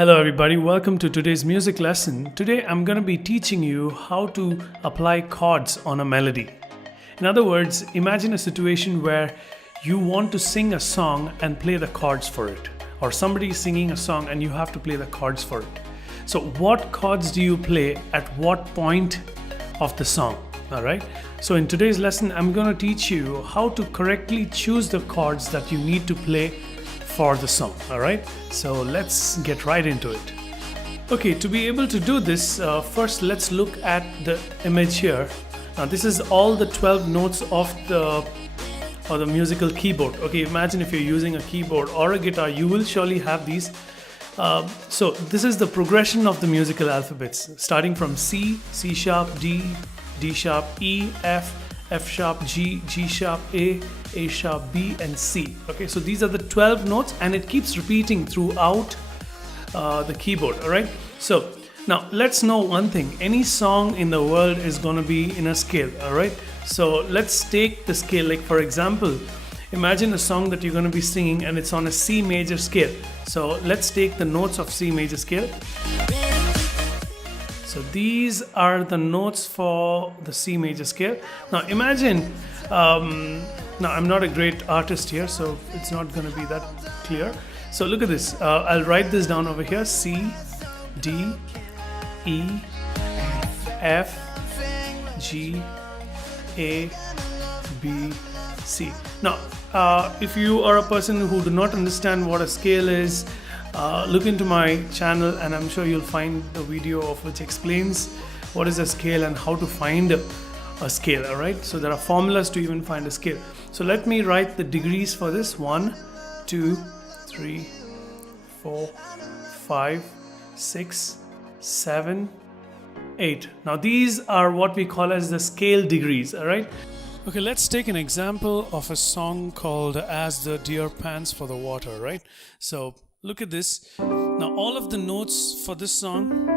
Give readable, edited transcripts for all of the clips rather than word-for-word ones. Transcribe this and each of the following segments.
Hello everybody, welcome to today's music lesson. Today I'm going to be teaching you how to apply chords on a melody. In other words, imagine a situation where you want to sing a song and play the chords for it. Or somebody is singing a song and you have to play the chords for it. So what chords do you play at what point of the song? Alright, so in today's lesson I'm going to teach you how to correctly choose the chords that you need to play for the song. Alright, so let's get right into it. Okay, to be able to do this, first let's look at the image here. Now this is all the 12 notes of the musical keyboard. Okay, imagine if you're using a keyboard or a guitar, you will surely have these. So this is the progression of the musical alphabets, starting from C, C sharp, D, D sharp, E, F sharp, G, G sharp, A sharp, B and C. Okay, so these are the 12 notes and it keeps repeating throughout the keyboard. Alright, so now let's know one thing. Any song in the world is going to be in a scale. Alright, so let's take the scale. Like for example, imagine a song that you're going to be singing and it's on a C major scale. So let's take the notes of C major scale. So these are the notes for the C major scale. Now imagine, now I'm not a great artist here, so it's not going to be that clear. So look at this. I'll write this down over here. C, D, E, F, G, A, B, C. Now, if you are a person who do not understand what a scale is, look into my channel and I'm sure you'll find the video of which explains what is a scale and how to find a scale. Alright, so there are formulas to even find a scale. So let me write the degrees for this. 1, 2, 3, 4, 5, 6, 7, 8. Now these are what we call as the scale degrees. Alright. Okay, let's take an example of a song called As the Deer Pants for the Water, right? So look at this. Now all of the notes for this song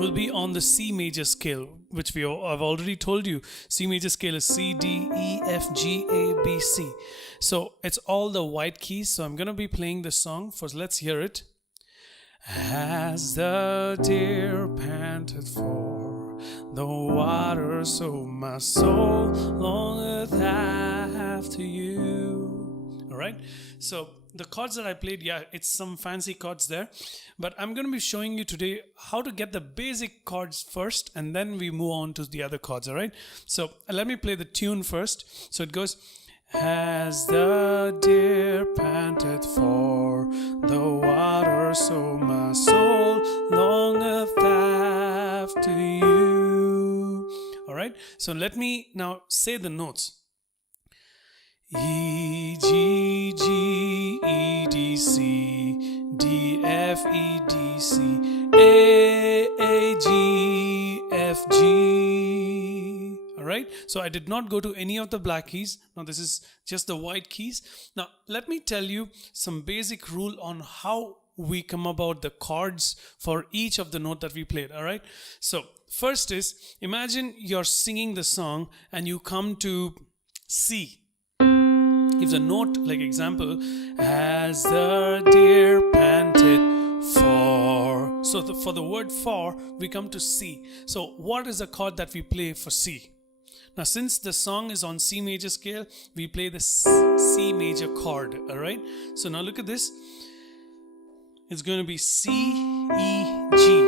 will be on the C major scale, which I've already told you. C major scale is C, D, E, F, G, A, B, C. So it's all the white keys. So I'm going to be playing this song. First, let's hear it. As the deer panted for the water, so my soul longeth after you. Alright, so the chords that I played, yeah, it's some fancy chords there, but I'm going to be showing you today how to get the basic chords first and then we move on to the other chords. Alright, so let me play the tune first. So it goes, as the deer panted for the water, so my soul longeth after you. Alright, so let me now say the notes. E, G, G, E, D, C, D, F, E, D, C, A, G, F, G. Alright, so I did not go to any of the black keys. Now this is just the white keys. Now let me tell you some basic rule on how we come about the chords for each of the note that we played. Alright, so first is, imagine you're singing the song and you come to C. If the note, like example, as the deer panted for, so for the word for, we come to C. So what is the chord that we play for C? Now since the song is on C major scale, we play the C major chord. Alright, so now look at this. It's going to be C, E, G.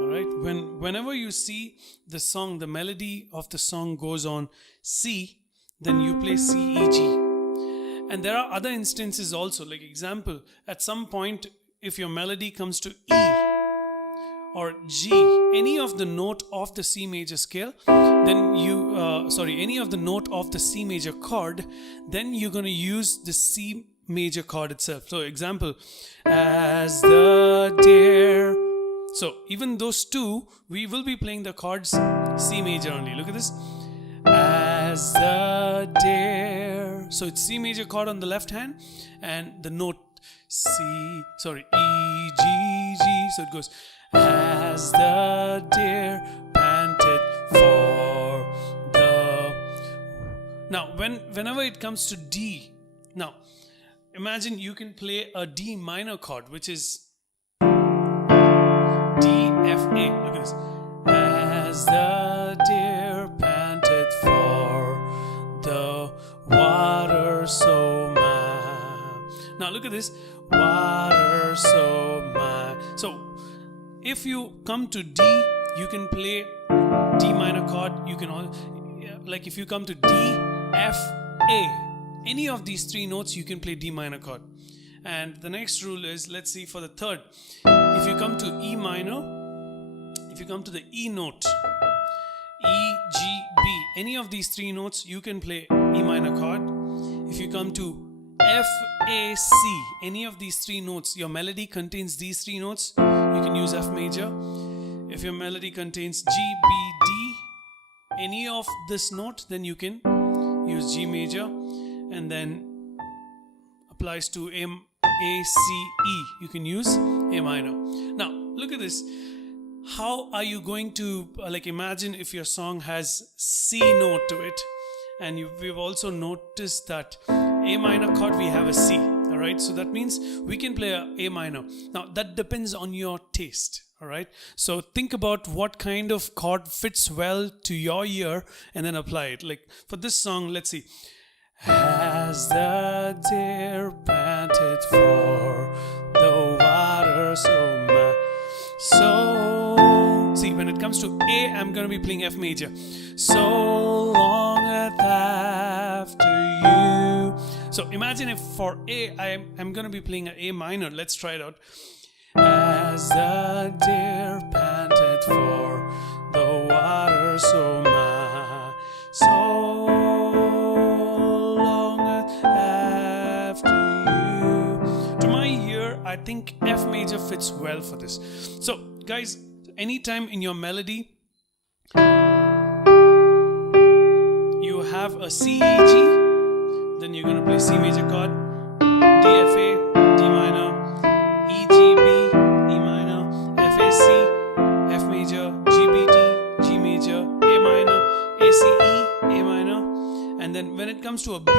Alright, whenever you see the song, the melody of the song goes on C, then you play C, E, G. And there are other instances also, like example, at some point if your melody comes to E or G, any of the note of the C major scale, then any of the note of the C major chord, then you're going to use the C major chord itself. So example, as the deer. So even those two, we will be playing the chords C major only. Look at this. As the deer. So it's C major chord on the left hand and the note E, G, G. So it goes, as the deer panted for the. Now whenever it comes to D, now imagine you can play a D minor chord, which is A. Look at this. As the deer panted for the water, so my. Now look at this. Water, so my. So if you come to D, you can play D minor chord. You can all, like if you come to D, F, A, any of these three notes, you can play D minor chord. And the next rule is, let's see for the third. If you come to E minor, if you come to the E note, E, G, B, any of these three notes, you can play E minor chord. If you come to F, A, C, any of these three notes, your melody contains these three notes, you can use F major. If your melody contains G, B, D, any of this note, then you can use G major, and then applies to A, C, E, you can use A minor. Now look at this. How are you going to like imagine if your song has C note to it, and we've also noticed that A minor chord we have a C, all right? So that means we can play A minor. Now that depends on your taste, all right? So think about what kind of chord fits well to your ear and then apply it. Like for this song, let's see. As the deer panted for the water, so see, when it comes to A, I'm going to be playing F major. So longeth after you. So imagine if for A, I'm going to be playing an A minor. Let's try it out. As the deer panted for the water, so my soul longeth after you. To my ear, I think F major fits well for this. So guys, anytime in your melody you have a C, E, G, then you're going to play C major chord, D, F, A, D minor, E, G, B, E minor, F, A, C, F major, G, B, D, G major, A minor, A, C, E, A minor. And then when it comes to a B,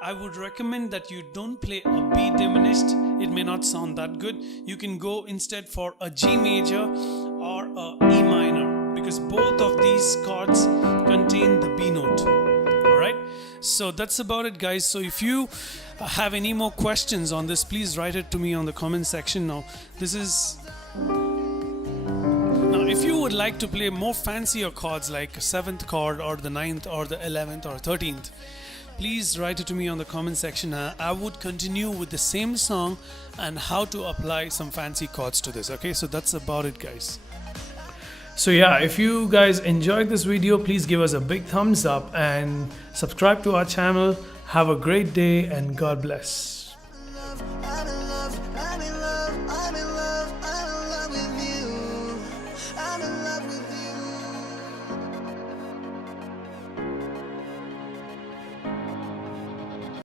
I would recommend that you don't play a B diminished. It may not sound that good. You can go instead for a G major or a E minor, because both of these chords contain the B note. Alright, so that's about it, guys. So if you have any more questions on this, please write it to me on the comment section. Now if you would like to play more fancier chords like 7th chord or the 9th or the 11th or 13th, please write it to me on the comment section. I would continue with the same song and how to apply some fancy chords to this. Okay, so that's about it, guys. So yeah, if you guys enjoyed this video, please give us a big thumbs up and subscribe to our channel. Have a great day and God bless.